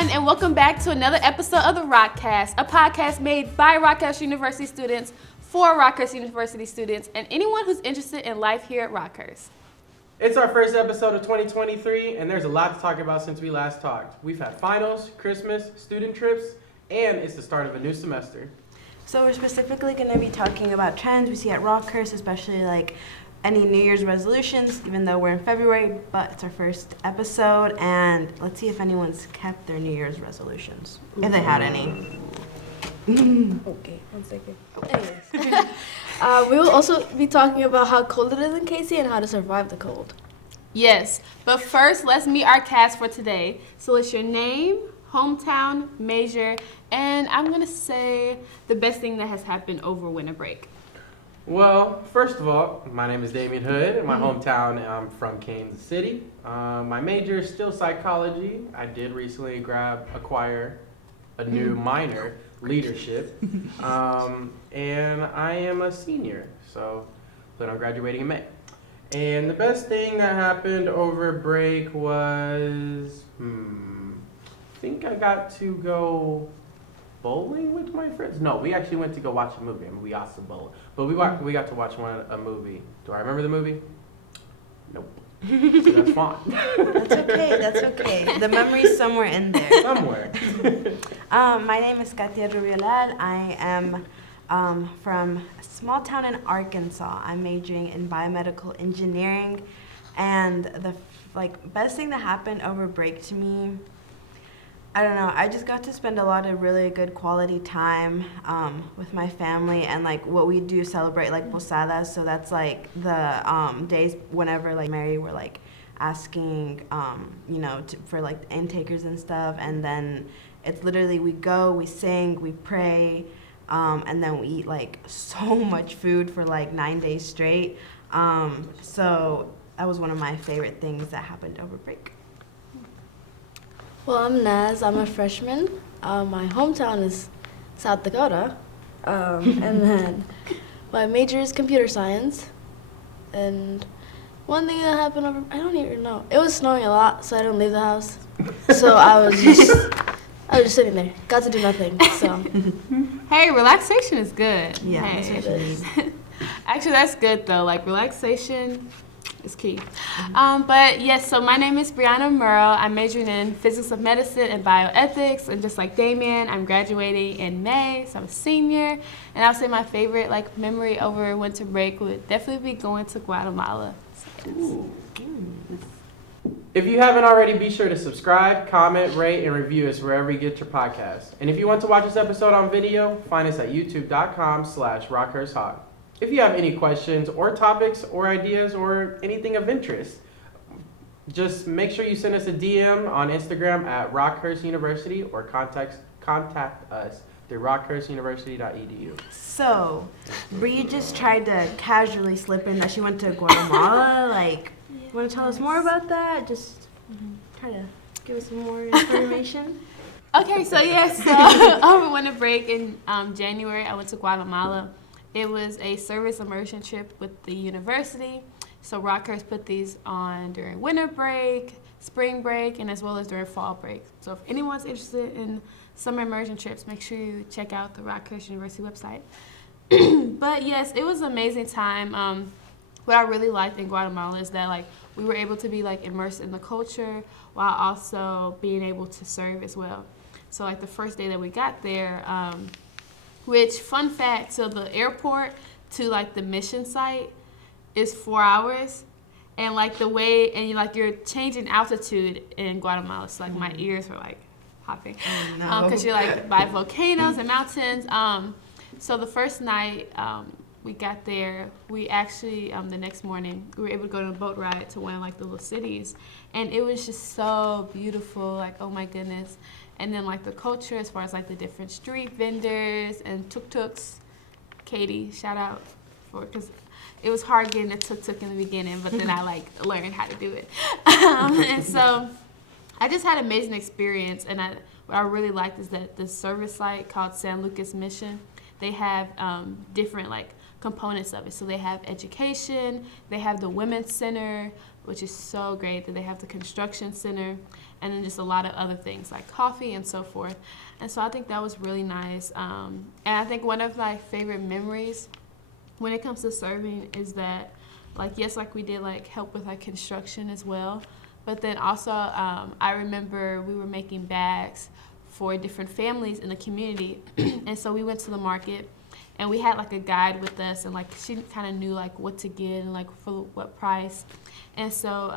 everyone, and welcome back to another episode of the Rockhurst, a podcast made by Rockhurst University students for Rockhurst University students and anyone who's interested in life here at Rockhurst. It's our first episode of 2023, and there's a lot to talk about since we last talked. We've had finals, Christmas, student trips, and it's the start of a new semester. So we're specifically going to be talking about trends we see at Rockhurst, especially like any New Year's resolutions, even though we're in February, but it's our first episode, and let's see if anyone's kept their New Year's resolutions, if they had any. Okay, 1 second. Anyways. We will also be talking about how cold it is in KC and how to survive the cold. Yes, but first, let's meet our cast for today. So it's your name, hometown, major, and I'm going to say the best thing that has happened over winter break. Well, first of all, my name is Damian Hood. In my hometown, I'm from Kansas City. My major is still psychology. I did recently acquire a new minor, leadership. And I am a senior, so plan on graduating in May. And the best thing that happened over break was, I think I got to go bowling with my friends. No, we actually went to go watch a movie. I mean, we also bowl, but we got to watch a movie. Do I remember the movie? Nope. So that's fine. That's okay. The memory's somewhere in there. Somewhere. My name is Katia Rubiolad. I am from a small town in Arkansas. I'm majoring in biomedical engineering, and the best thing that happened over break to me, I don't know, I just got to spend a lot of really good quality time with my family, and what we do celebrate posadas, so that's the days whenever Mary were asking for intakers and stuff, and then it's literally we go, we sing, we pray, and then we eat so much food for 9 days straight. So that was one of my favorite things that happened over break. Well, I'm Naz. I'm a freshman. My hometown is South Dakota. And then my major is computer science. And one thing that happened over, I don't even know. It was snowing a lot, so I didn't leave the house. So I was just sitting there. Got to do nothing. So Hey, relaxation is good. Yeah, hey. that's what you need. Actually, that's good though. Relaxation is key. But yes, so my name is Brianna Merle. I'm majoring in physics of medicine and bioethics, and just like Damien, I'm graduating in May, so I'm a senior. And I'll say my favorite memory over winter break would definitely be going to Guatemala. So, yes. If you haven't already, be sure to subscribe, comment, rate, and review us wherever you get your podcasts. And if you want to watch this episode on video, find us at youtube.com/RockhurstHawk. If you have any questions or topics or ideas or anything of interest, just make sure you send us a DM on Instagram at Rockhurst University or contact us through rockhurstuniversity.edu. So, Bree just tried to casually slip in that she went to Guatemala. You want to tell us more about that? Just try to give us some more information. Okay, so yes, over winter break in January, I went to Guatemala. It was a service immersion trip with the university. So Rockhurst put these on during winter break, spring break, and as well as during fall break. So if anyone's interested in summer immersion trips, make sure you check out the Rockhurst University website. But yes, it was an amazing time. What I really liked in Guatemala is that we were able to be immersed in the culture while also being able to serve as well. So the first day that we got there, which, fun fact, so the airport to the mission site is 4 hours, and the way, and you're changing altitude in Guatemala, so my ears were popping, because you're by volcanoes and mountains. So the first night we got there, we actually the next morning we were able to go on a boat ride to one of the little cities, and it was just so beautiful, oh my goodness. And then the culture as far as the different street vendors and tuk-tuks. Katie, shout out because it was hard getting a tuk-tuk in the beginning, but then I learned how to do it. And so I just had an amazing experience, and what I really liked is that the service site called San Lucas Mission, they have different components of it. So they have education, they have the women's center, which is so great that they have the construction center, and then just a lot of other things like coffee and so forth. And so I think that was really nice. And I think one of my favorite memories when it comes to serving is that, like, yes, like we did like help with like construction as well, but then also I remember we were making bags for different families in the community. And so we went to the market and we had like a guide with us, and like she kind of knew like what to get and like for what price. And so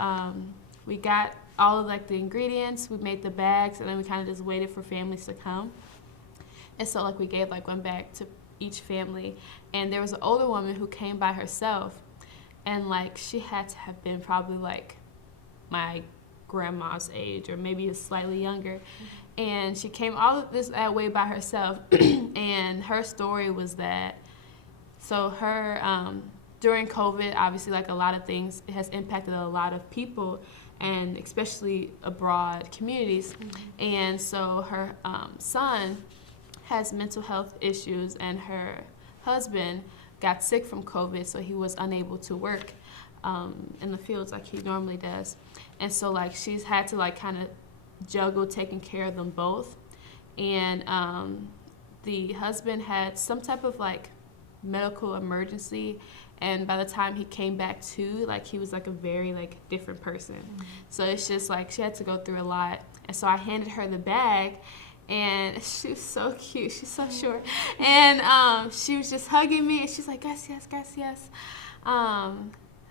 we got all of like the ingredients, we made the bags, and then we kind of just waited for families to come. And so like we gave like one bag to each family, and there was an older woman who came by herself, and like she had to have been probably like my grandma's age or maybe slightly younger. And she came all of this that way by herself. And her story was that, so her, during COVID, obviously like a lot of things, it has impacted a lot of people, and especially abroad communities. And so her son has mental health issues, and her husband got sick from COVID, so he was unable to work in the fields like he normally does. And so like she's had to like kind of juggle taking care of them both. And the husband had some type of like medical emergency, and by the time he came back to, like he was like a very like different person. So it's just like she had to go through a lot. And so I handed her the bag, and she was so cute. She's so short. And she was just hugging me, and she's like, gracias, gracias.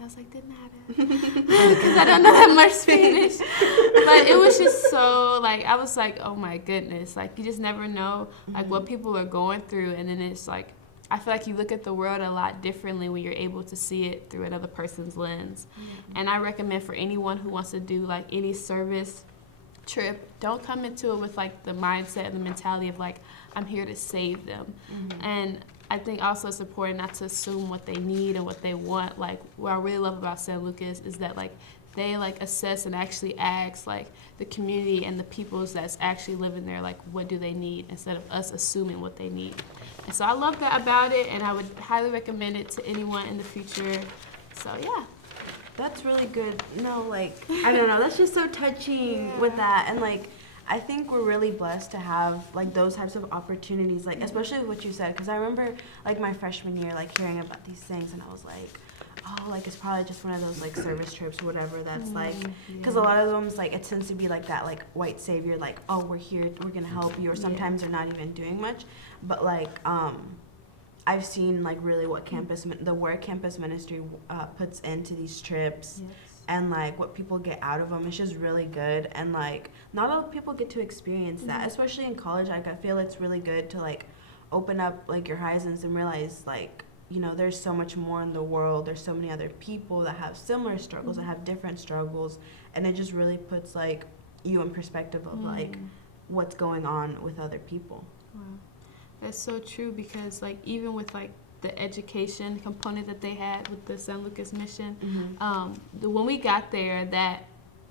I was like, de nada, because I don't know that much Spanish. But it was just so, like, I was like, oh my goodness. Like, you just never know, like, what people are going through. And then it's like, I feel like you look at the world a lot differently when you're able to see it through another person's lens. And I recommend for anyone who wants to do, like, any service trip, don't come into it with, like, the mindset and the mentality of, like, I'm here to save them. And I think also it's important not to assume what they need and what they want. Like, what I really love about San Lucas is that, like, they, like, assess and actually ask, like, the community and the peoples that's actually living there, like, what do they need, instead of us assuming what they need. And so I love that about it, and I would highly recommend it to anyone in the future. So, yeah. That's really good. No, like, I don't know, that's just so touching with that. And, like, I think we're really blessed to have, like, those types of opportunities, like, especially what you said, because I remember, like, my freshman year, like, hearing about these things, and I was like, oh, like, it's probably just one of those, like, service trips or whatever that's, like, because a lot of them, like, it tends to be, like, that, like, white savior, like, oh, we're here, we're going to help you, or sometimes they're not even doing much. But, like, I've seen, like, really what the work campus ministry puts into these trips. And, like, what people get out of them, it's just really good. And, like, not all people get to experience that, especially in college. Like, I feel it's really good to, like, open up, like, your horizons and realize, like, you know, there's so much more in the world. There's so many other people that have similar struggles, that have different struggles. And it just really puts, like, you in perspective of, like, what's going on with other people. Wow. That's so true, because, like, even with, like, the education component that they had with the San Lucas mission, when we got there that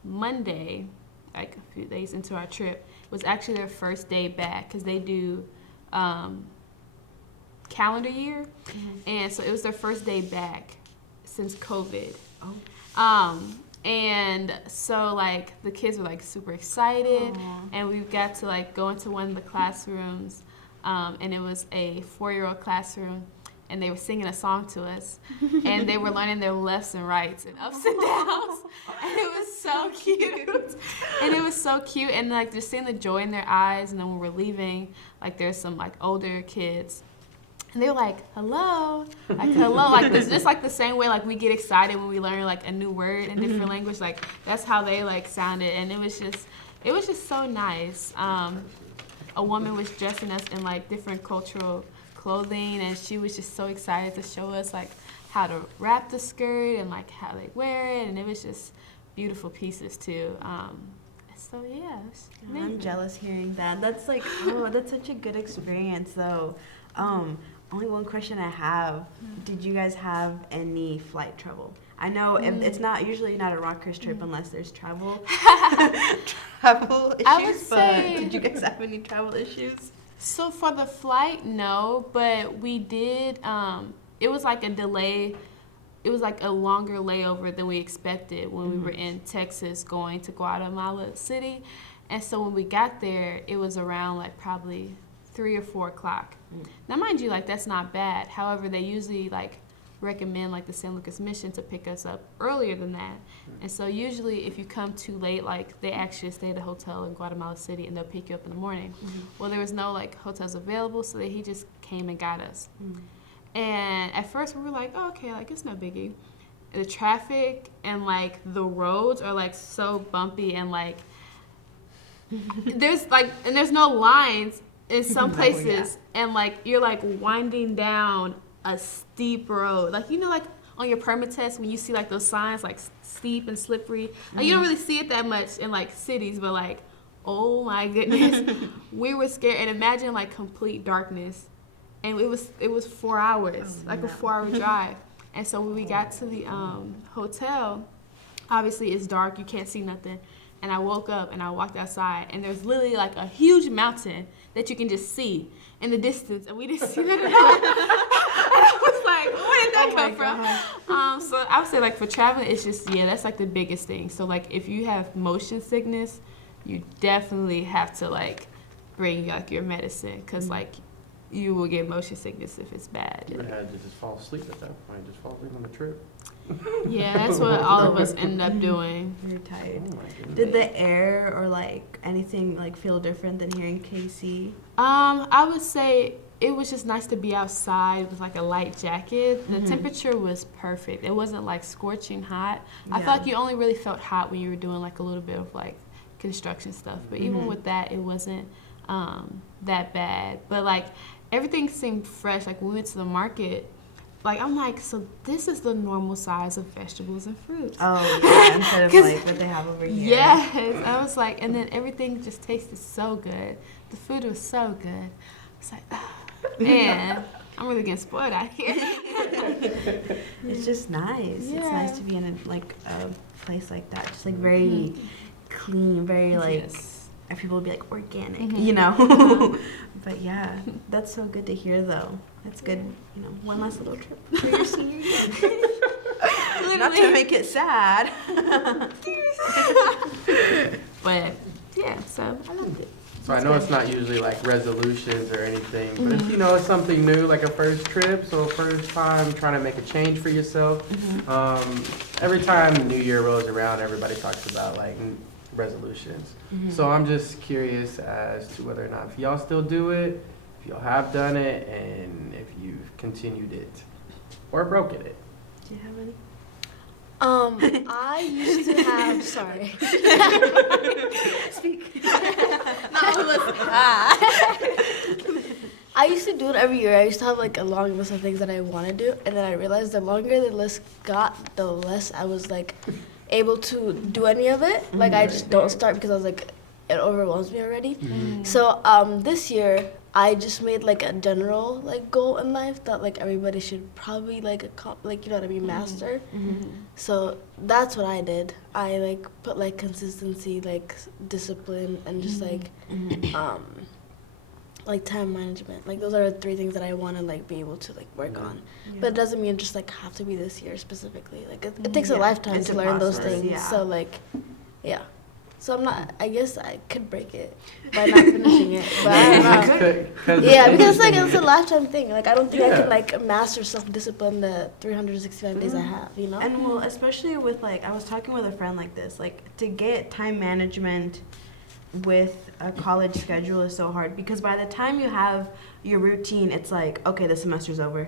Monday, like a few days into our trip, was actually their first day back, because they do calendar year, and so it was their first day back since COVID. And so, like, the kids were, like, super excited. And we got to, like, go into one of the classrooms, and it was a 4-year-old classroom, and they were singing a song to us, and they were learning their lefts and rights and ups and downs, and it was so cute. And it was so cute, and, like, just seeing the joy in their eyes. And then when we're leaving, like, there's some, like, older kids, and they were like, hello, like this, just like the same way, like, we get excited when we learn, like, a new word in different language. Like, that's how they, like, sounded, and it was just so nice. A woman was dressing us in, like, different cultural clothing, and she was just so excited to show us, like, how to wrap the skirt and, like, how they wear it, and it was just beautiful pieces too. So yeah, it was amazing. I'm jealous hearing that. That's like, oh, that's such a good experience though. Only one question I have: did you guys have any flight trouble? I know it's usually not a Rockhurst trip unless there's travel issues. I would say, but did you guys have any travel issues? So for the flight, no, but we did. It was like a delay it was like a longer layover than we expected when we were in Texas going to Guatemala City. And so when we got there, it was around like probably 3 or 4 o'clock. Now, mind you, like that's not bad. However, they usually like recommend like the San Lucas Mission to pick us up earlier than that. And so usually if you come too late, like they actually stay at a hotel in Guatemala City and they'll pick you up in the morning. Well, there was no like hotels available, so he just came and got us. And at first we were like, oh, okay, like it's no biggie. The traffic and like the roads are like so bumpy and like there's no lines in some places and like you're like winding down a steep road. Like, you know, like on your permit test when you see like those signs like steep and slippery, like you don't really see it that much in like cities, but like, oh my goodness, we were scared. And imagine like complete darkness. And it was 4 hours, a 4-hour drive. And so when we got to the hotel, obviously it's dark, you can't see nothing. And I woke up and I walked outside and there's literally like a huge mountain that you can just see in the distance, and we didn't see that at all. And I was like, where did that come from? So I would say like for traveling, it's just, that's like the biggest thing. So like if you have motion sickness, you definitely have to like bring like your medicine, because like you will get motion sickness if it's bad. You had to just fall asleep at that point, just fall asleep on the trip. Yeah, that's what all of us ended up doing. You're tired. Oh my goodness. Did the air or like anything like feel different than here in KC? I would say it was just nice to be outside with like a light jacket. The temperature was perfect. It wasn't like scorching hot. I felt like you only really felt hot when you were doing like a little bit of like construction stuff. But even with that, it wasn't that bad. But like everything seemed fresh. Like when we went to the market, like I'm like, so this is the normal size of vegetables and fruits. Oh yeah, instead of like what they have over here. Yes, I was like, and then everything just tasted so good. The food was so good. It's like, man, I'm really getting spoiled out here. It's just nice. Yeah. It's nice to be in a place like that. Just like very clean, very like, and people would be like organic, you know. But yeah, that's so good to hear though. That's good, you know, one last little trip for your senior year. Not to make it sad. But yeah, so I loved it. So I know it's not usually like resolutions or anything, but if you know it's something new, like a first trip, so first time trying to make a change for yourself. Every time New Year rolls around, everybody talks about like resolutions. So I'm just curious as to whether or not if y'all still do it, if y'all have done it, and if you've continued it or broken it. Do you have any? I used to have, sorry. Speak. I used to do it every year. I used to have like a long list of things that I want to do, and then I realized the longer the list got, the less I was like able to do any of it. Like I just don't start because I was like, it overwhelms me already. So this year I just made like a general like goal in life that like everybody should probably like like, you know what I mean, master. So that's what I did. I like put like consistency, like discipline, and just like time management. Like those are the 3 things that I want to like be able to like work on. But it doesn't mean just like have to be this year specifically. Like it takes a lifetime to learn those things. So like, yeah. So I'm not, I guess I could break it by not finishing it, but I don't know. Yeah, because like it's a lifetime thing. Like I don't think I can like master self-discipline the 365 days I have, you know? And well, especially with like, I was talking with a friend like this, like to get time management with a college schedule is so hard, because by the time you have your routine, it's like, okay, the semester's over.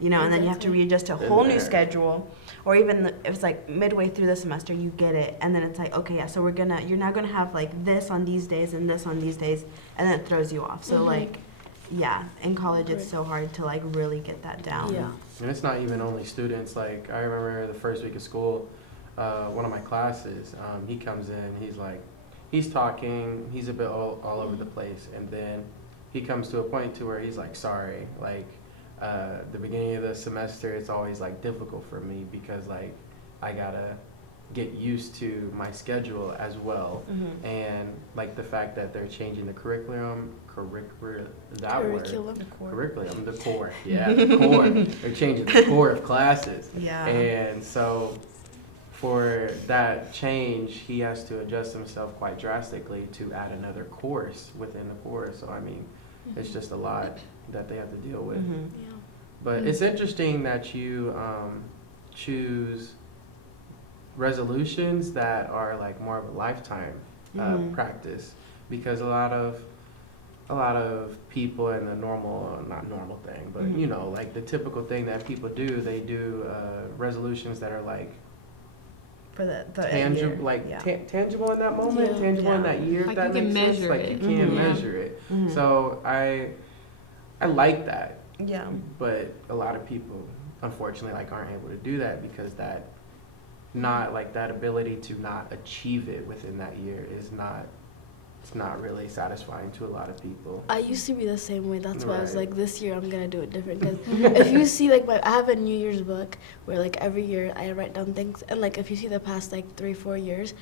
You know, and then you have to readjust to a whole new schedule. Or even if it's like midway through the semester, you get it, and then it's like, okay, yeah, so you're now gonna have like this on these days and this on these days, and then it throws you off. So like, yeah, in college it's so hard to like really get that down. Yeah. And it's not even only students. Like I remember the first week of school, one of my classes, he comes in, he's talking, he's a bit all over the place, and then he comes to a point to where he's like, sorry, like, the beginning of the semester, it's always like difficult for me because like I gotta get used to my schedule as well. Mm-hmm. And like the fact that they're changing the curriculum, that word. Curriculum, the core. Yeah, the core. They're changing the core of classes. Yeah. And so for that change, he has to adjust himself quite drastically to add another course within the course. So I mean, it's just a lot that they have to deal with. Mm-hmm. Yeah. But it's interesting that you choose resolutions that are like more of a lifetime Mhm. practice, because a lot of people in the normal, not normal thing, but Mhm. you know, like the typical thing that people do, they do resolutions that are like For the tangible, year. like Yeah. tangible in that moment, Yeah. tangible in Yeah. that year. If Like that you can makes sense. measure Like it. you can Mhm. measure it. Mhm. So I like that, Yeah. but a lot of people unfortunately like aren't able to do that, because that not like that ability to not achieve it within that year is not, it's not really satisfying to a lot of people. I used to be the same way. That's why I was Right. like, this year I'm gonna do it different. Because if you see, like, I have a New Year's book where, like, every year I write down things, and like, if you see the past like 3-4 years,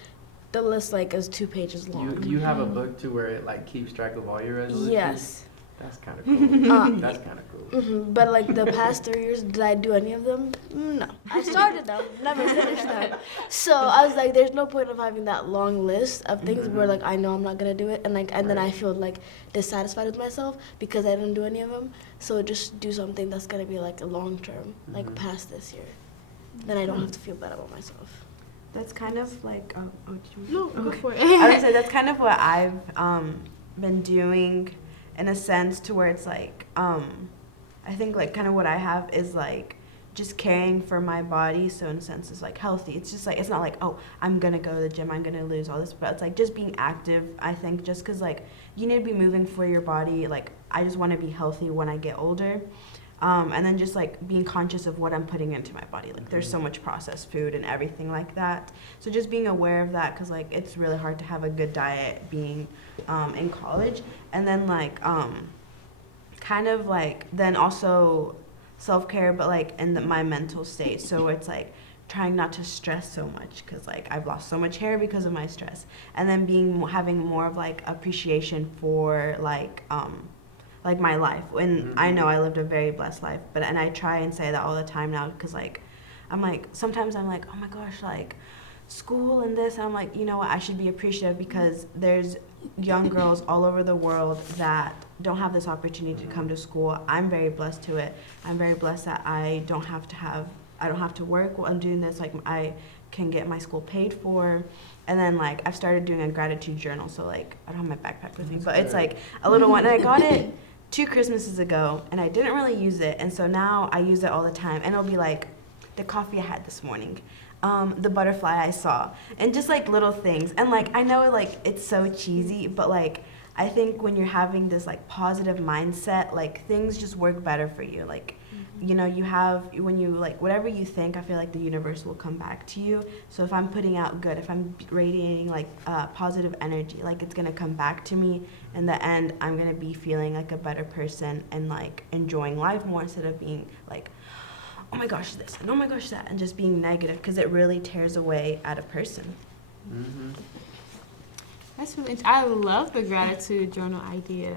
the list like is 2 pages long. You have a book to where it like keeps track of all your resolutions? Yes. That's kind of cool. That's kind of cool. But like the past 3 years, did I do any of them? No. I started them, never finished them. So I was like, there's no point of having that long list of things where like I know I'm not gonna do it, and like then I feel like dissatisfied with myself because I didn't do any of them. So just do something that's gonna be like a long term, like past this year. Then I don't have to feel bad about myself. That's kind of like did you No, want to- go okay. for it. I would say that's kind of what I've been doing, in a sense, to where it's like I think like kind of what I have is like just caring for my body. So in a sense, it's like healthy. It's just like, it's not like, oh, I'm gonna go to the gym, I'm gonna lose all this, but it's like just being active. I think just because like you need to be moving for your body. Like I just want to be healthy when I get older. And then just like being conscious of what I'm putting into my body. Like there's so much processed food and everything like that. So just being aware of that, because like it's really hard to have a good diet being in college. And then like kind of like then also self-care, but like in my mental state. So it's like trying not to stress so much, because like I've lost so much hair because of my stress. And then having more of like appreciation for like my life. And I know I lived a very blessed life, and I try and say that all the time now, because like I'm like, sometimes I'm like, oh my gosh, like school and this, and I'm like, you know what, I should be appreciative, because there's young girls all over the world that don't have this opportunity to come to school. I'm very blessed to it. I'm very blessed that I don't have to work while I'm doing this. Like I can get my school paid for. And then like I've started doing a gratitude journal. So like I don't have my backpack with me, but it's like a little one, and I got it 2 Christmases ago, and I didn't really use it, and so now I use it all the time. And it'll be like the coffee I had this morning, the butterfly I saw, and just like little things. And like I know like it's so cheesy, but like I think when you're having this like positive mindset, like things just work better for you. Like you know, when you like whatever you think, I feel like the universe will come back to you. So if I'm putting out good, if I'm radiating like positive energy, like it's gonna come back to me. In the end, I'm gonna be feeling like a better person and like enjoying life more, instead of being like, oh my gosh this and oh my gosh that, and just being negative, because it really tears away at a person. That's really I love the gratitude journal idea.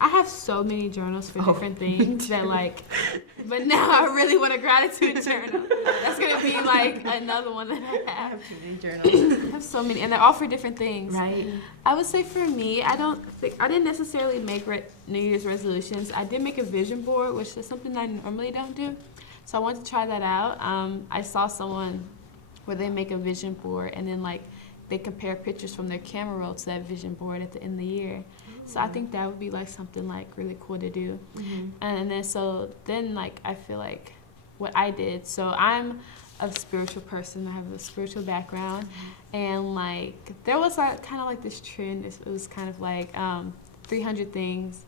I have so many journals for different things that like, but now I really want a gratitude journal. That's gonna be like another one that I I have. have too many journals. I have so many, and they're all for different things. Right. I would say for me, I didn't necessarily make New Year's resolutions. I did make a vision board, which is something I normally don't do. So I wanted to try that out. I saw someone where they make a vision board, and then like they compare pictures from their camera roll to that vision board at the end of the year. So I think that would be like something like really cool to do. And then like I feel like what I did. So I'm a spiritual person. I have a spiritual background, and like there was like kind of like this trend. It was kind of like 300 things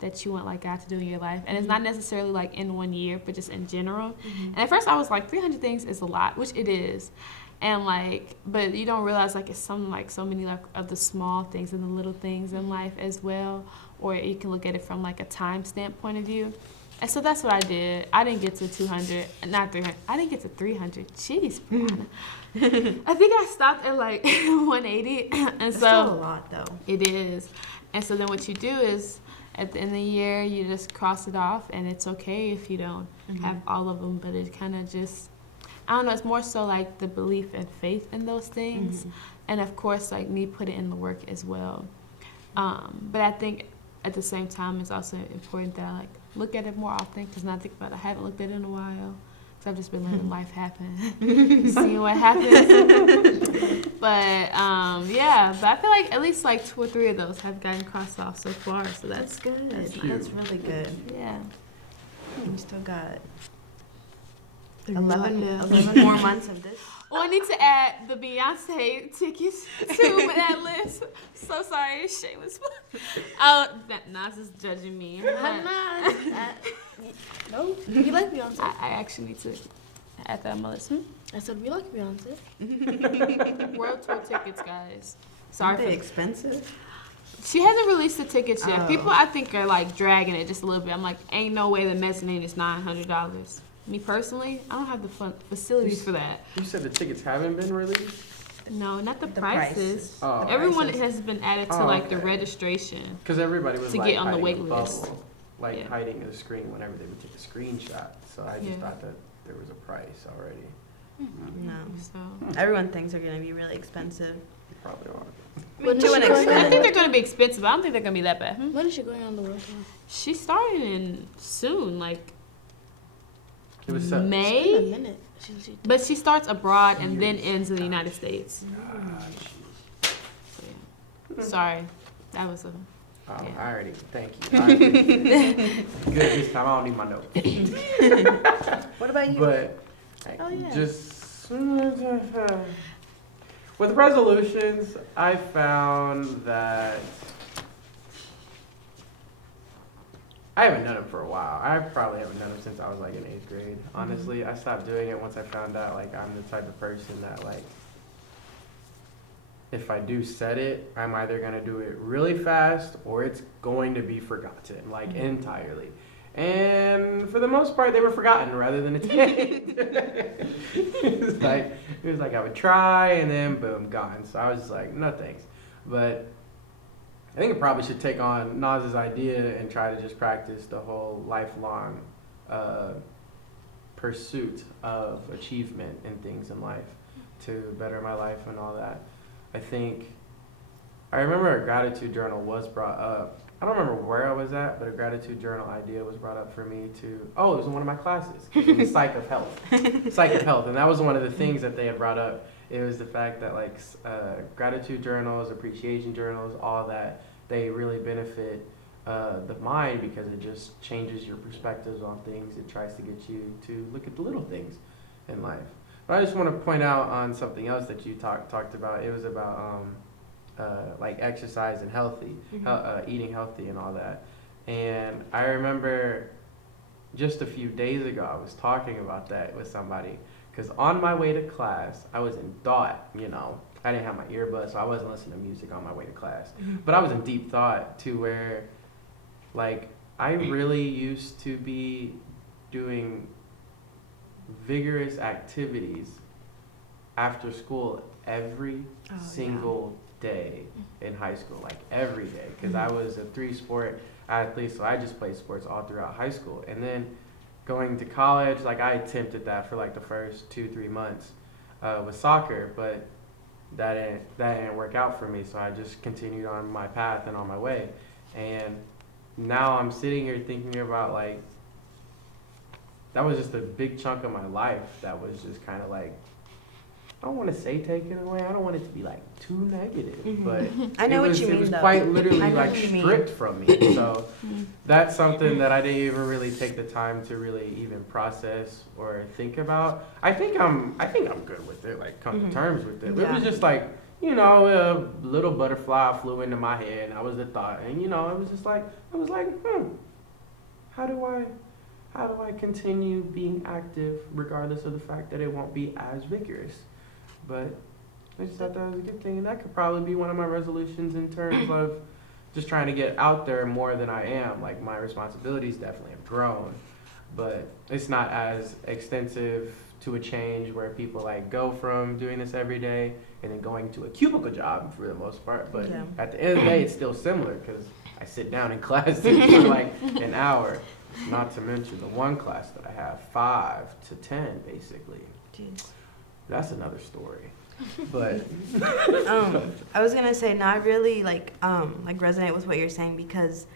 that you want like God to do in your life, and it's not necessarily like in one year, but just in general. And at first I was like 300 things is a lot, which it is. And like, but you don't realize like it's so many like of the small things and the little things in life as well. Or you can look at it from like a time stamp point of view. And so that's what I did. I didn't get to 200, not 300. I didn't get to 300. Jeez, Brianna. I think I stopped at like 180. And That's so still a lot, though. it is. And so then what you do is at the end of the year, you just cross it off, and it's okay if you don't have all of them, but it kind of just, I don't know, it's more so like the belief and faith in those things. And of course, like me putting in the work as well. But I think at the same time, it's also important that I like look at it more often, because now I think about it, I haven't looked at it in a while. So I've just been letting life happen, seeing what happens. But yeah, but I feel like at least like 2 or 3 of those have gotten crossed off so far. So that's good. That's really good. Yeah. We still got Yeah. 11 more months of this. Oh, I need to add the Beyonce tickets to that list. So sorry, shameless. Oh, Nas is judging me. I'm not. No, we like Beyonce. I actually need to add that on my list. I said we like Beyonce. World tour tickets, guys. Aren't Sorry they for. expensive? She hasn't released the tickets yet. Oh. People, I think, are like dragging it just a little bit. I'm like, ain't no way the mezzanine is $900. Me personally, I don't have the facilities for that. You said the tickets haven't been released? No, not the The prices. Oh. Everyone prices. has been added to Oh, like the okay. registration. Because everybody was To like get on the hiding wait the list. bubble, like Yeah. hiding the screen whenever they would take a screenshot. So I just Yeah. thought that there was a price already. No. So Everyone thinks they're going to be really expensive. You probably are. When To is an she going extent. I on think the- they're going to be expensive. I don't think they're going to be that bad. When is she going on the world tour? She started in soon, like It was It's been a May, minute since she. but she starts abroad and then ends in the United States. So, yeah. Sorry, that was a. Oh, Yeah. I already, thank you. I appreciate it. Good this time, I don't need my notes. What about you? But Oh, yeah. just with resolutions, I found that I haven't done them for a while. I probably haven't done them since I was like in 8th grade. Honestly, I stopped doing it once I found out like I'm the type of person that like if I do set it, I'm either gonna do it really fast or it's going to be forgotten like entirely. And for the most part, they were forgotten rather than attained. it was like I would try and then boom, gone. So I was just like, no thanks. But I think I probably should take on Naz's idea and try to just practice the whole lifelong pursuit of achievement and things in life to better my life and all that. I remember a gratitude journal was brought up. I don't remember where I was at, but a gratitude journal idea was brought up for me to, it was in one of my classes, the psych of health. Psych of health, and that was one of the things that they had brought up. It was the fact that like gratitude journals, appreciation journals, all that, they really benefit the mind because it just changes your perspectives on things. It tries to get you to look at the little things in life. But I just want to point out on something else that you talked about. It was about like exercise and healthy, eating healthy and all that. And I remember just a few days ago, I was talking about that with somebody. Because on my way to class, I was in thought, I didn't have my earbuds, so I wasn't listening to music on my way to class. But I was in deep thought to where, like, I really used to be doing vigorous activities after school every single day in high school, like every day. Because I was a 3-sport athlete, so I just played sports all throughout high school. And then going to college, like I attempted that for like the first 2-3 months with soccer, but that didn't work out for me. So I just continued on my path and on my way. And now I'm sitting here thinking about like, that was just a big chunk of my life that was just kind of like, I don't want to say taken away. I don't want it to be like too negative, but I know what you mean, it was though. quite literally I know like what you mean. stripped from me. So that's something that I didn't even really take the time to really even process or think about. I think I'm good with it. Like come to terms with it. It Yeah. was just like a little butterfly flew into my head, and that was the thought. And it was just like how do I continue being active regardless of the fact that it won't be as vigorous? But I just thought that was a good thing, and that could probably be one of my resolutions in terms of just trying to get out there more than I am. Like my responsibilities definitely have grown, but it's not as extensive to a change where people like go from doing this every day and then going to a cubicle job for the most part. But Yeah. at the end of the day, it's still similar because I sit down in class for like an hour. Not to mention the one class that I have, 5 to 10 basically. Jeez. That's another story. But I was gonna say, no, I really like resonate with what you're saying because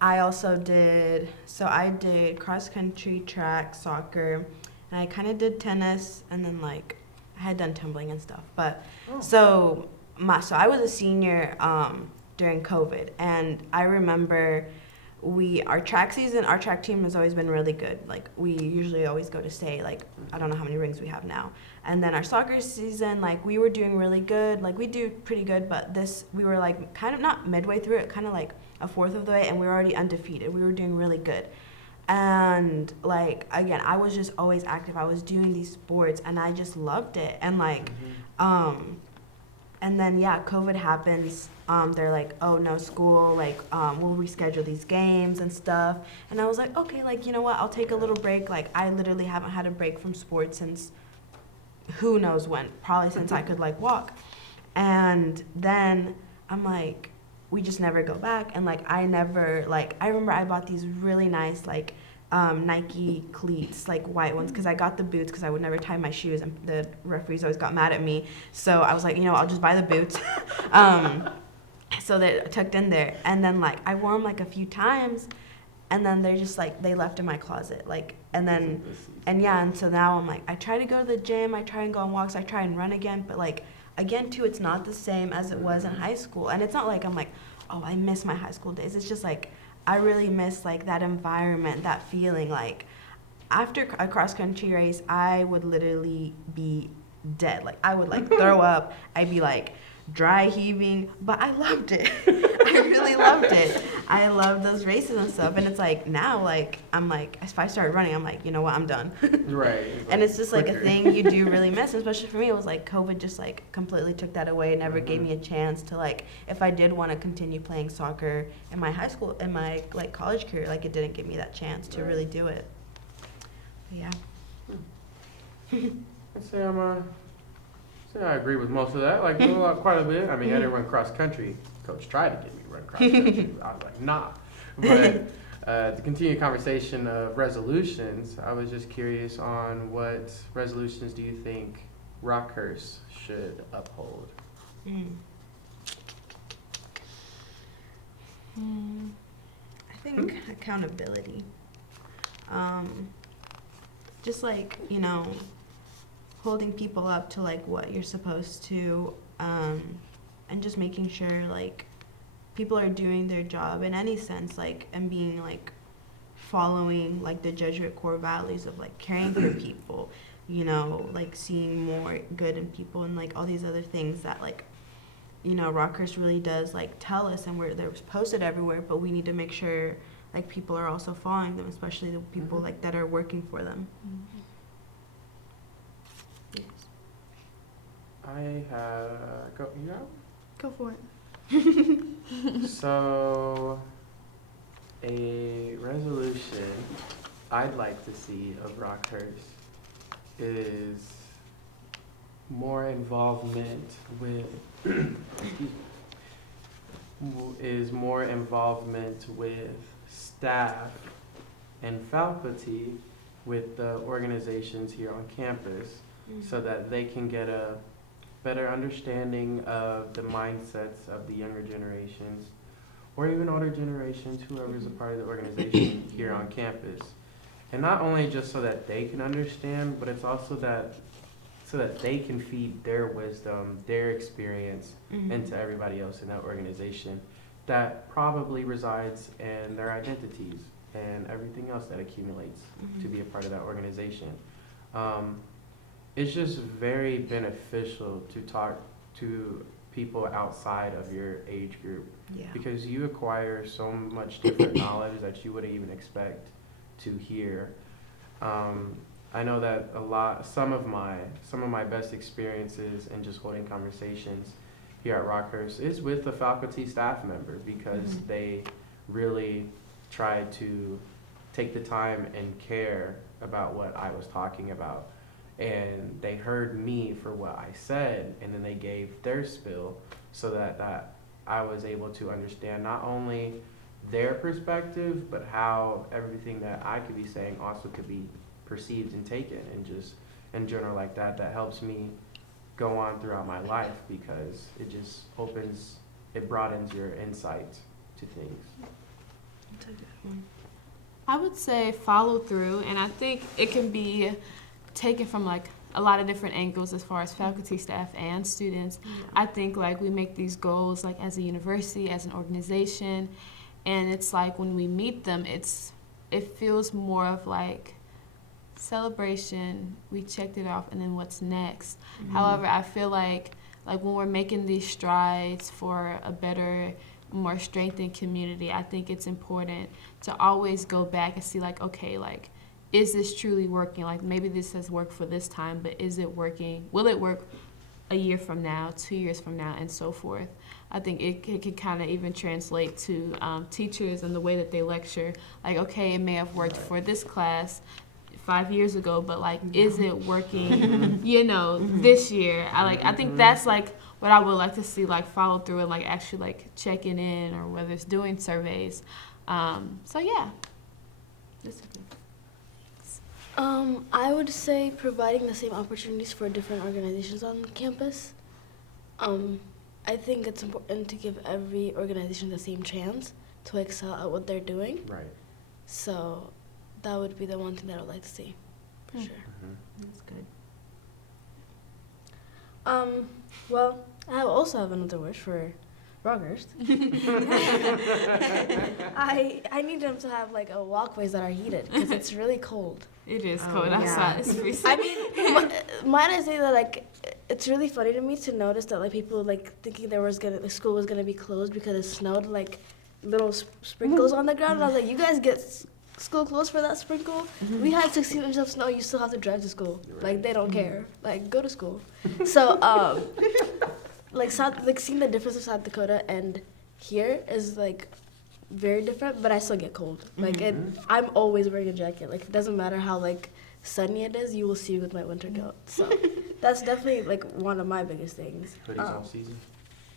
I also did. So I did cross country, track, soccer, and I kind of did tennis, and then like I had done tumbling and stuff. But so I was a senior during COVID, and I remember our track team has always been really good. Like we usually always go to state. Like I don't know how many rings we have now. And then our soccer season, like we were doing really good. Like we do pretty good, but we were like kind of not midway through it, kind of like a fourth of the way, and we were already undefeated. We were doing really good. And like again, I was just always active. I was doing these sports, and I just loved it. And like, and then yeah, COVID happens. They're like, oh no, school. Like, we'll reschedule these games and stuff. And I was like, okay, like you know what? I'll take a little break. Like I literally haven't had a break from sports since who knows when, probably since I could like walk. And then I'm like, we just never go back. And like I remember I bought these really nice like Nike cleats, like white ones, because I got the boots because I would never tie my shoes, and the referees always got mad at me. So I was like, I'll just buy the boots. So they're tucked in there. And then like I wore them like a few times, and then they're just like they left in my closet, like. And so now I'm like, I try to go to the gym, I try and go on walks, I try and run again, but like again too, it's not the same as it was in high school. And it's not like I'm like, oh, I miss my high school days. It's just like I really miss like that environment, that feeling. Like after a cross country race, I would literally be dead. Like I would like throw up. I'd be like dry heaving, but I loved it. I really loved it. I love those races and stuff. And it's like now, like I'm like, if I start running, I'm like, you know what, I'm done. right. And it's just like a thing you do really miss. Especially for me, it was like COVID just like completely took that away. Never gave me a chance to like, if I did want to continue playing soccer in my high school, in my like college career, like it didn't give me that chance to really do it. But yeah. I'd say I agree with most of that. Like quite a bit. I mean, I didn't run cross country. Coach tried to get me to run cross country. I was like, nah. But to continue the conversation of resolutions, I was just curious on what resolutions do you think Rockhurst should uphold? I think accountability. Just like, holding people up to like what you're supposed to, and just making sure like people are doing their job in any sense, like, and being like following like the Jesuit core values of like caring for people, like seeing more good in people, and like all these other things that like Rockhurst really does like tell us, and they're posted everywhere, but we need to make sure like people are also following them, especially the people like that are working for them. Go for it. So, a resolution I'd like to see of Rockhurst is more involvement with staff and faculty with the organizations here on campus, so that they can get a better understanding of the mindsets of the younger generations, or even older generations, whoever's a part of the organization here on campus. And not only just so that they can understand, but it's also so that they can feed their wisdom, their experience into everybody else in that organization that probably resides in their identities and everything else that accumulates to be a part of that organization. It's just very beneficial to talk to people outside of your age group, because you acquire so much different knowledge that you wouldn't even expect to hear. I know that some of my best experiences in just holding conversations here at Rockhurst is with a faculty staff member, because they really try to take the time and care about what I was talking about. And they heard me for what I said, and then they gave their spill so that I was able to understand not only their perspective, but how everything that I could be saying also could be perceived and taken, and just in general like that helps me go on throughout my life, because it just it broadens your insight to things. That's a good one. I would say follow through, and I think it can be taken from like a lot of different angles as far as faculty, staff, and students. Yeah. I think like we make these goals like as a university, as an organization, and it's like when we meet them, it feels more of like celebration, we checked it off, and then what's next. However, I feel like when we're making these strides for a better, more strengthened community, I think it's important to always go back and see like, okay, like, is this truly working? Like, maybe this has worked for this time, but is it working? Will it work a year from now, 2 years from now, and so forth? I think it can kind of even translate to teachers and the way that they lecture. Like, okay, it may have worked for this class 5 years ago, but like, is it working, this year? I think that's like what I would like to see, like follow through and like actually like checking in, or whether it's doing surveys. So yeah. I would say providing the same opportunities for different organizations on campus. I think it's important to give every organization the same chance to excel at what they're doing. Right. So that would be the one thing that I'd like to see, for sure. That's good. Well, I also have another wish for Rockhurst. I need them to have like walkways that are heated, because it's really cold. It is Oh, cold yeah. outside. It's freezing. I mean, might I say that like it's really funny to me to notice that like people like thinking the school was gonna be closed because it snowed, like little sprinkles on the ground, and I was like, you guys get school closed for that sprinkle? We had 16 inches of snow. You still have to drive to school. Like, they don't care. Like, go to school. So like seeing the difference of South Dakota and here is like very different, but I still get cold. Like I'm always wearing a jacket. Like, it doesn't matter how like sunny it is, you will see me with my winter coat. So that's definitely like one of my biggest things. Hoodies all season.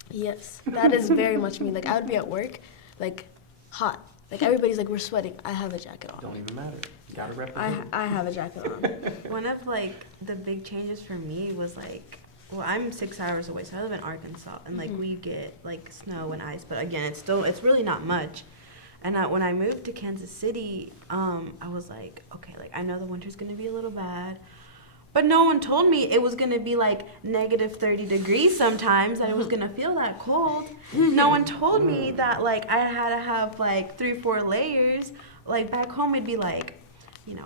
Yes, that is very much me. Like, I would be at work, like hot. Like, everybody's like, we're sweating. I have a jacket on. Don't even matter. You gotta represent. I have a jacket on. One of like the big changes for me was like, well, I'm 6 hours away, so I live in Arkansas, and like we get like snow and ice, but again, it's really not much. And when I moved to Kansas City, I was like, okay, like I know the winter's gonna be a little bad, but no one told me it was gonna be like negative 30 degrees sometimes, that it was gonna feel that cold. No one told me that like I had to have like 3-4 layers. Like back home, it'd be like,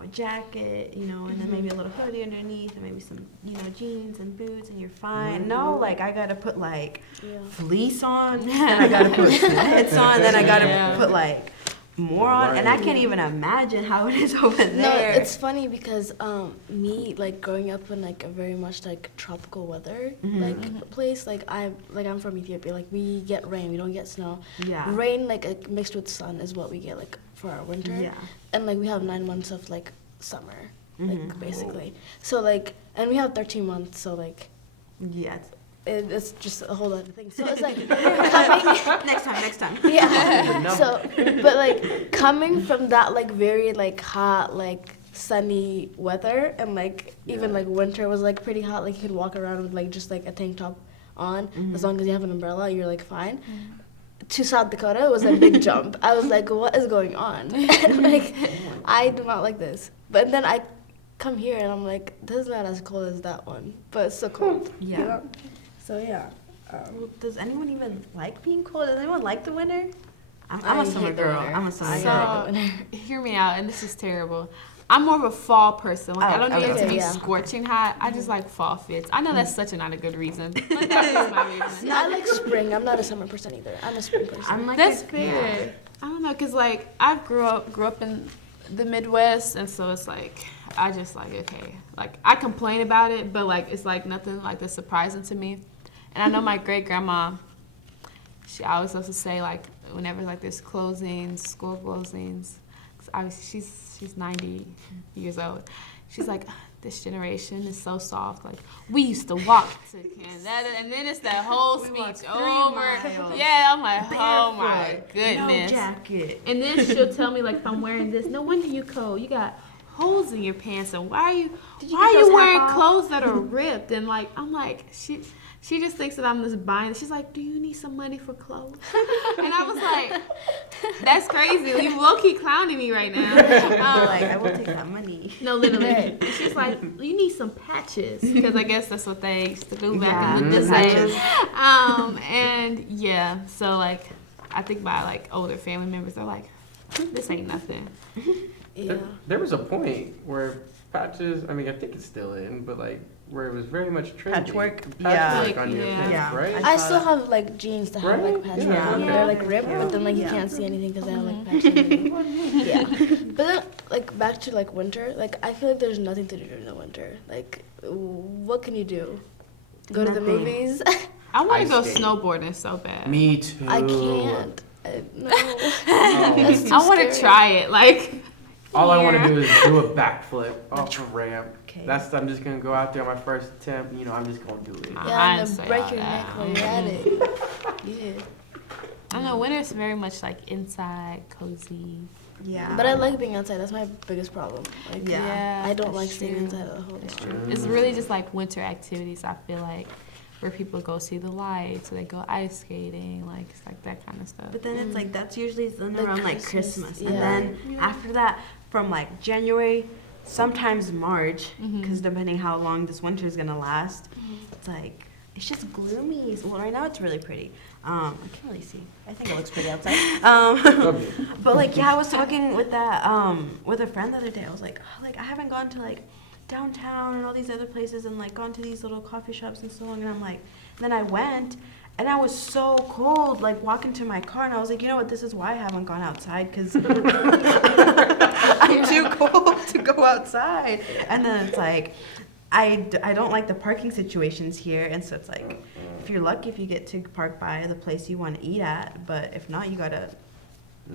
a jacket, and then maybe a little hoodie underneath, and maybe some, jeans and boots, and you're fine. No, like I gotta put like fleece on, then I gotta put sweats on, then I gotta put like more on, and I can't even imagine how it is over there. No, it's funny because me like growing up in like a very much like tropical weather like place, like I'm from Ethiopia. Like, we get rain, we don't get snow. Yeah. Rain like mixed with sun is what we get like for our winter. Yeah. And like we have 9 months of like summer, like basically. So like, and we have 13 months. So like, Yeah. it's just a whole other thing. So it's like coming. Next time. Yeah. So, but like coming from that like very like hot like sunny weather, and like even like winter was like pretty hot. Like, you could walk around with like just like a tank top on, as long as you have an umbrella, you're like fine. To South Dakota was a big jump. I was like, what is going on? Like, I do not like this. But then I come here and I'm like, this is not as cold as that one, but it's still cold. Yeah. You know? So yeah. Does anyone even like being cold? Does anyone like the winter? I'm I a summer hate the girl. winter. I'm a summer I girl. hate the winter. Hear me out, and this is terrible. I'm more of a fall person. Like, I don't need it to be yeah. scorching hot. I just like fall fits. I know that's such a not a good reason, but that is my reason. I like spring. I'm not a summer person either. I'm a spring person. I'm like That's a- fair. I don't know, cause like I grew up in the Midwest, and so it's like I just like, okay, like I complain about it, but like it's like nothing like that's surprising to me. And I know my great grandma, she always used to say like whenever like there's closings, school closings, 'cause obviously she's 90 years old. She's like, this generation is so soft. Like, we used to walk to Kansas. And then it's that whole speech over. miles. Yeah, I'm like, oh my Barefoot, goodness. No jacket. And then she'll tell me, like, if I'm wearing this, no wonder you cold. You got holes in your pants. And why are you wearing clothes that are ripped? And, like, I'm like, she just thinks that I'm just buying. She's like, do you need some money for clothes? And I was like, that's crazy. You low-key clowning me right now. Like, I will take that money. No, literally. And she's like, you need some patches. Because I guess that's what they used to do back in the days. And, yeah, so, like, I think my, like, older family members are like, this ain't nothing. Yeah. There was a point where patches, I mean, I think it's still in, but like, where it was very much trendy. Patchwork? Patchwork Yeah. on your Yeah. pants, Yeah. right? I still have like jeans that have like Right? patches. Yeah. on them. Yeah. They're like ripped, Yeah. but then like you Yeah. can't see anything because they have like patches. On them. Yeah. But then like back to like winter, like I feel like there's nothing to do during the winter. Like what can you do? Go to the Nothing. movies? I want to Ice go skate. snowboarding so bad. Me too. I can't. No. Oh. That's too I want to scary. try it. Like, All I want yeah. to do is do a backflip off a ramp. Okay. I'm just gonna go out there on my first attempt. You know, I'm just gonna do it. I Yeah, didn't and say then break all your that. neck while you're at it. Yeah. I don't know, winter's very much like inside, cozy. Yeah. But I like being outside. That's my biggest problem. Like, Yeah. I don't that's like staying true. inside the whole That's day. true. It's really just like winter activities, I feel like, where people go see the lights, or they go ice skating, like, it's like that kind of stuff. But then it's like, that's usually then Like around like Christmas, Christmas. yeah. And then after that, from like January, sometimes March, Mhm. because depending how long this winter is gonna last, it's like, it's just gloomy. Well, right now it's really pretty. I can't really see. I think it looks pretty outside. Okay. But like, yeah, I was talking with that with a friend the other day. I was like, oh, like I haven't gone to like downtown and all these other places and like gone to these little coffee shops and so on. And I'm like, then I went and I was so cold, like walking to my car, and I was like, you know what? This is why I haven't gone outside, because I'm too cold to go outside. And then it's like, I don't like the parking situations here, and so it's like, if you're lucky if you get to park by the place you want to eat at, but if not, you gotta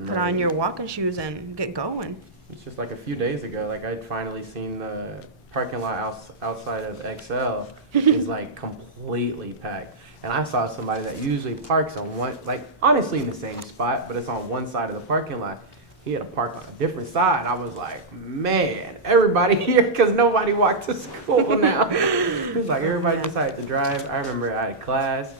put on your walking shoes and get going. It's just like a few days ago, like I'd finally seen the parking lot outside of XL is like completely packed. And I saw somebody that usually parks on one, like honestly in the same spot, but it's on one side of the parking lot. He had to park on a different side. I was like, man, everybody here, because nobody walked to school now. It was like everybody decided to drive. I remember I had a class,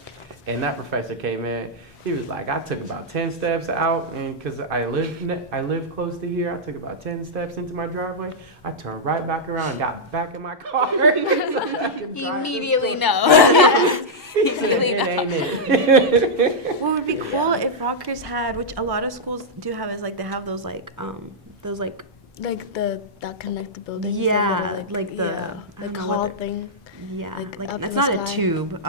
and that professor came in. He was like, I took about 10 steps out, and because I live close to here, I took about 10 steps into my driveway. I turned right back around and got back in my car. Immediately no. Immediately It no. ain't it. What would be cool if Rockhurst had, which a lot of schools do have, is like they have those like Like that connect the buildings. Yeah, that are like the- yeah, I like don't know hall what thing. yeah, Like like up it's in not the a sky. tube.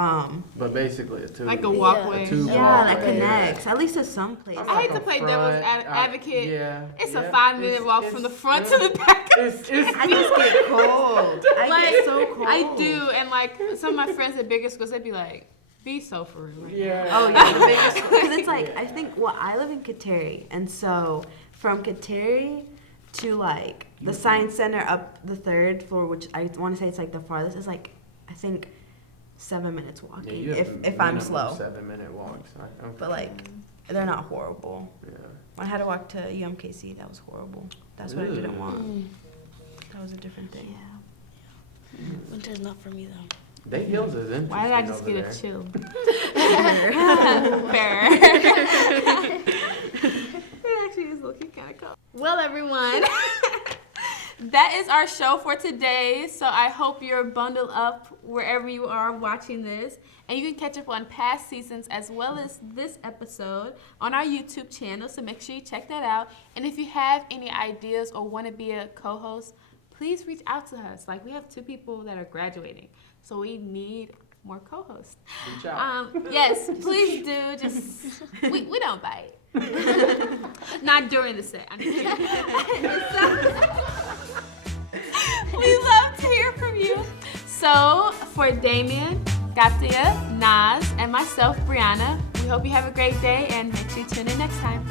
But basically, a tube. Like a Yeah. walkway. A tube Yeah, walkway, that connects. At least to some places. I hate to play devil's advocate. Yeah. It's a yeah. 5-minute walk from the front to the back. It's I just get cold. I Like, get so cold. I do, and like some of my friends at bigger schools, they'd be like, "Be so for real." Right now." yeah. Oh yeah, the biggest. Because it's like I think I live in Kateri, and so from Kateri to like the science center up the 3rd floor, which I want to say it's like the farthest, is like I think 7 minutes Yeah, walking you have if I'm minimum slow. 7-minute walks. But like they're not horrible. Yeah. When I had to walk to UMKC, that was horrible. That's what I didn't Ew. want. Mm. That was a different thing. Winter's not for me though. They Hills is interesting. Why did I just over get there. a chill? Fair. Fair. It actually is looking kind of cool. Well, everyone, that is our show for today. So I hope you're bundled up wherever you are watching this. And you can catch up on past seasons as well as this episode on our YouTube channel. So make sure you check that out. And if you have any ideas or want to be a co-host, please reach out to us. Like, we have 2 people that are graduating. So we need more co-hosts. Reach out. Yes, please do. Just we don't bite. Not during the set. I'm just kidding. We love to hear from you. So for Damien, Gatia, Naz, and myself, Brianna, we hope you have a great day and make sure you tune in next time.